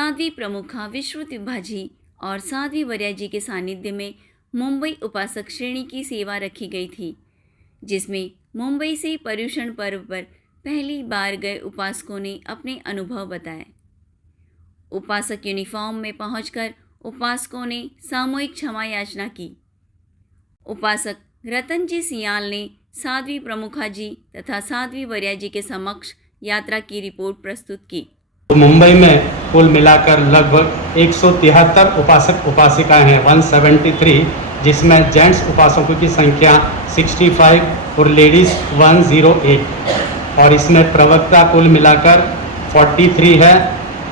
साध्वी प्रमुखा विश्व त्रिभाजी और साध्वी वर्या जी के सानिध्य में मुंबई उपासक श्रेणी की सेवा रखी गई थी, जिसमें मुंबई से पर्युषण पर्व पर पहली बार गए उपासकों ने अपने अनुभव बताए। उपासक यूनिफॉर्म में पहुंचकर उपासकों ने सामूहिक क्षमा याचना की। उपासक रतन जी सियाल ने साध्वी प्रमुखा जी तथा साध्वी वर्या जी के समक्ष यात्रा की रिपोर्ट प्रस्तुत की। मुंबई में कुल मिलाकर लगभग 173 उपासक उपासिकाएं हैं, 173, जिसमें जेंट्स उपासकों की संख्या 65 और लेडीज़ 108, और इसमें प्रवक्ता कुल मिलाकर 43 है,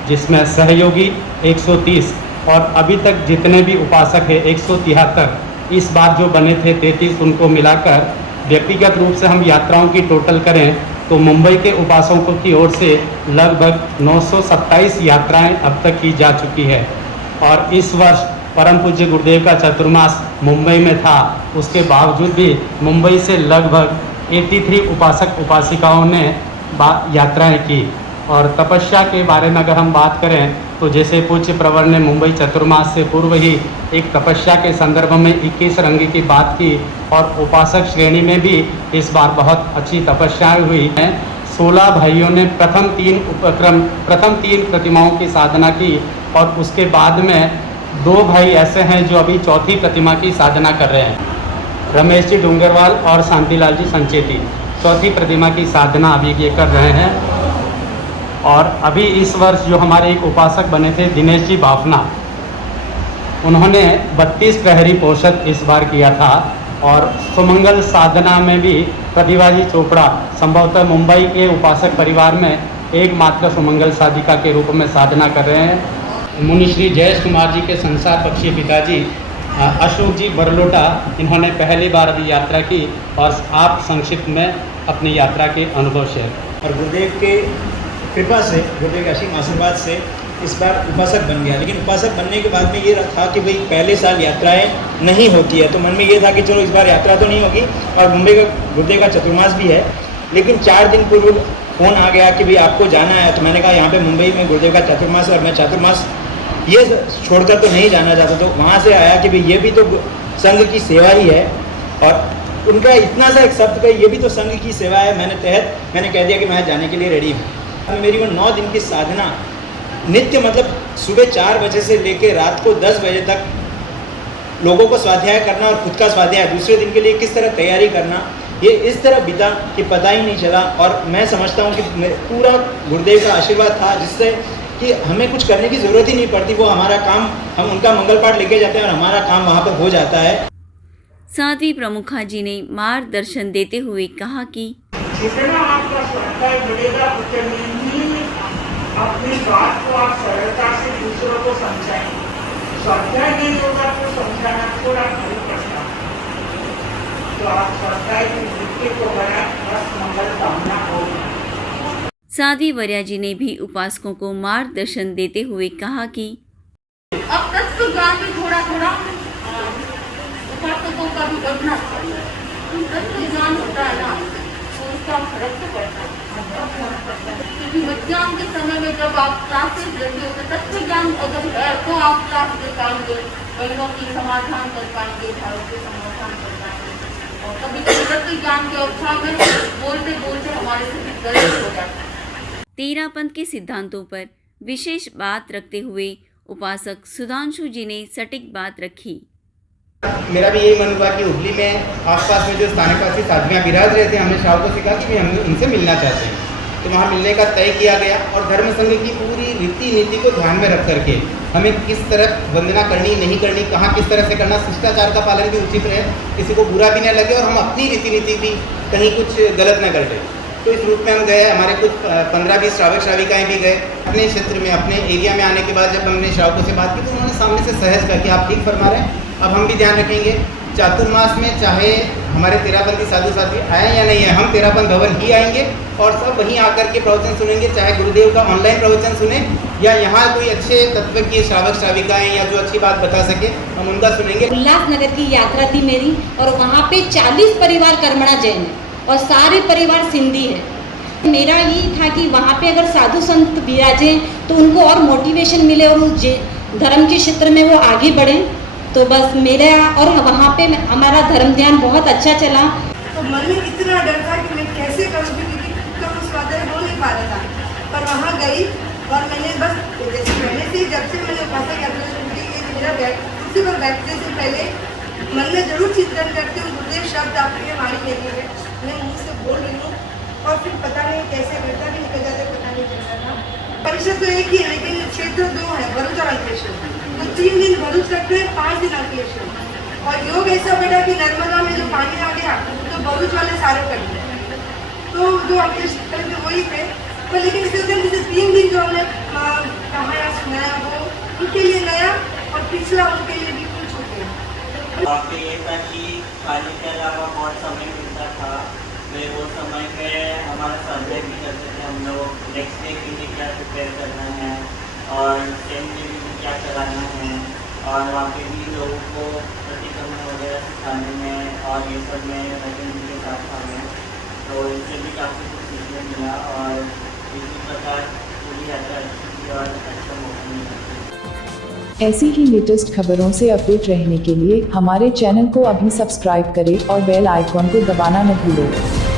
जिसमें सहयोगी 130, और अभी तक जितने भी उपासक हैं 173, इस बार जो बने थे 33, उनको मिलाकर व्यक्तिगत रूप से हम यात्राओं की टोटल करें तो मुंबई के उपासकों की ओर से लगभग 927 यात्राएं अब तक की जा चुकी है। और इस वर्ष परम पूज्य गुरुदेव का चतुर्मास मुंबई में था, उसके बावजूद भी मुंबई से लगभग 83 उपासक उपासिकाओं ने यात्राएं की। और तपस्या के बारे में अगर हम बात करें तो जैसे पूज्य प्रवर ने मुंबई चतुर्मास से पूर्व ही एक तपस्या के संदर्भ में 21 रंग की बात की, और उपासक श्रेणी में भी इस बार बहुत अच्छी तपस्याएं हुई हैं। 16 भाइयों ने प्रथम तीन प्रतिमाओं की साधना की, और उसके बाद में 2 भाई ऐसे हैं जो अभी चौथी प्रतिमा की साधना कर रहे हैं। रमेश जी डूंगरवाल और शांतिलाल जी संचेती चौथी प्रतिमा की साधना अभी ये कर रहे हैं। और अभी इस वर्ष जो हमारे एक उपासक बने थे दिनेश जी बाफना, उन्होंने 32 प्रहरी पोषक इस बार किया था। और सुमंगल साधना में भी प्रतिभा जी चोपड़ा संभवतः मुंबई के उपासक परिवार में एकमात्र सुमंगल साधिका के रूप में साधना कर रहे हैं। मुनिश्री जयेश कुमार जी के संसार पक्षी पिताजी अशोक जी बरलोटा, इन्होंने पहली बार अभी यात्रा की, और आप संक्षिप्त में अपनी यात्रा के अनुभव शेयर। और गुरुदेव के कृपा से, गुरुदेव के असीम आशीर्वाद से इस बार उपासक बन गया। लेकिन उपासक बनने के बाद में ये था कि भाई पहले साल यात्राएं नहीं होती है, तो मन में ये था कि चलो इस बार यात्रा तो नहीं होगी, और मुंबई का गुरुदेव का चतुर्मास भी है। लेकिन 4 दिन पूर्व फ़ोन आ गया कि भाई आपको जाना है। तो मैंने कहा यहाँ पे मुंबई में गुरुदेव का चतुर्मास है और मैं चतुर्मास ये छोड़कर तो नहीं जाना चाहता। तो वहाँ से आया कि भाई ये भी तो संघ की सेवा ही है, और उनका इतना सा एक शब्द का ये भी तो संघ की सेवा है। मैंने कह दिया कि मैं जाने के लिए रेडी हूँ। मेरी वो 9 दिन की साधना नित्य, मतलब सुबह 4 बजे से लेकर रात को 10 बजे तक लोगों को स्वाध्याय करना और खुद का स्वाध्याय दूसरे दिन के लिए किस तरह तैयारी करना, ये इस तरह बीता कि पता ही नहीं चला। और मैं समझता हूँ कि पूरा गुरुदेव का आशीर्वाद था, जिससे कि हमें कुछ करने की ज़रूरत ही नहीं पड़ती। वो हमारा काम, हम उनका मंगल पाठ लेके जाते हैं और हमारा काम वहाँ पर हो जाता है। साध्वी प्रमुखा जी ने मार्गदर्शन देते हुए कहा कि जितना आपका स्वाध्याय बढ़ेगा उतनी ही अपनी बात को आप सरलता से दूसरों को समझाएंगे। स्वाध्याय नहीं होगा तो समझाना थोड़ा भारी पड़ता है। तो आप स्वाध्याय की वृत्ति को बना, बस मंगल कामना होगी। साध्वी वर्या जी ने भी उपासकों को मार्गदर्शन देते हुए कहा कि अब तक तो ज्ञान में थोड़ा थोड़ा उपासकों का भी बढ़ना चाहिए। तत्व ज्ञान होता है ना, तो उसका फर्क तो पड़ता है। क्योंकि विज्ञान के समय में जब आप क्लासेस लेते हो तो तत्व ज्ञान अगर है तो आप क्लास दे पाएंगे, बहनों की समाधान कर पाएंगे, भाइयों के समाधान कर पाएंगे। और कभी कभी तत्व ज्ञान के उत्साह में बोलते बोलते हमारे से भी गलत हो जाता है। तेरापंथ के सिद्धांतों पर विशेष बात रखते हुए उपासक सुधांशु जी ने सटीक बात रखी। मेरा भी यही मन हुआ कि हुगली में आसपास में जो स्थानीय साधवियाँ विराज रहे थे, हमने श्रावकों से कहा कि हम उनसे मिलना चाहते हैं। तो वहाँ मिलने का तय किया गया, और धर्म संघ की पूरी रीति नीति को ध्यान में रख करके हमें किस तरह वंदना करनी नहीं करनी, कहाँ किस तरह से करना, शिष्टाचार का पालन भी उचित रहे, किसी को बुरा भी न लगे, और हम अपनी रीति नीति भी कहीं कुछ गलत न कर दे। तो इस रूप में हम गए। हमारे कुछ 15-20 श्रावक श्राविकाएँ भी गए। अपने क्षेत्र में, अपने एरिया में आने के बाद जब हमने श्रावकों से बात की तो उन्होंने सामने से सहज कहा कि आप ठीक फरमा रहे हैं, अब हम भी ध्यान रखेंगे। चातुर्मास में चाहे हमारे तेरापंथी साधु साथी आए या नहीं है, हम तेरापंथ भवन ही आएंगे और सब वहीं आकर के प्रवचन सुनेंगे, चाहे गुरुदेव का ऑनलाइन प्रवचन सुने या यहाँ कोई अच्छे तत्व की श्रावक श्राविकाएँ या जो अच्छी बात बता सके हम उनका सुनेंगे। उल्लासनगर की यात्रा थी मेरी, और वहाँ पे 40 परिवार कर्मणा जैन है और सारे परिवार सिंधी है। मेरा यही था कि वहाँ पे अगर साधु संत विराजे तो उनको और मोटिवेशन मिले और उस धर्म के क्षेत्र में वो आगे बढ़ें। तो बस मेरा और वहाँ पे हमारा धर्म ध्यान बहुत अच्छा चला। तो मन में इतना डर था कि मैं कैसे करूँगी, क्योंकि खुद का उस वादे हो नहीं पा रहा था। पर वहाँ गई और मैंने बस जैसे पहले से जब से मैंने उपासना यात्रा शुरू की, ये मेरा कुर्सी पर बैठने से पहले मन में जरूर चिंतन करती हूँ, गुरुदेव शब्द आपके वाणी नहीं है, मैं मुँह से बोल रही हूँ और फिर पता नहीं कैसे घंटा भी निकल जाता, पता नहीं चल रहा था। परीक्षा तो एक ही है, लेकिन क्षेत्र 2 है, भरूच और अंकलेश्वर। तो 3 दिन भरूच रखते हैं, 5 दिन अंकलेश्वर। और योग ऐसा बेटा कि नर्मदा में जो पानी आ गया तो भरूच वाले सारे कर दिए, तो जो अंकलेश्वर में वही थे। पर लेकिन इस जैसे 3 दिन जो हमने कहा या सुनाया वो उनके लिए नया और पिछला उनके लिए बिल्कुल छूट वहाँ पे ये था कि खाने के अलावा बहुत समय मिलता था, मैं वो समय में हमारा सर्वे भी करते थे हम लोग, नेक्स्ट डे के लिए क्या प्रिपेयर करना है और सेम डे में क्या कराना है, और वहाँ पे भी लोगों को प्रतिक्रमण वगैरह सिखाने में और ये सब में रतन जी के साथ था मैं, तो इनसे भी काफ़ी कुछ सीखने मिला और इसी प्रकार पूरी यात्रा अच्छी थी और अच्छा मौका मिला। ऐसी ही लेटेस्ट खबरों से अपडेट रहने के लिए हमारे चैनल को अभी सब्सक्राइब करें और बेल आइकॉन को दबाना न भूलें।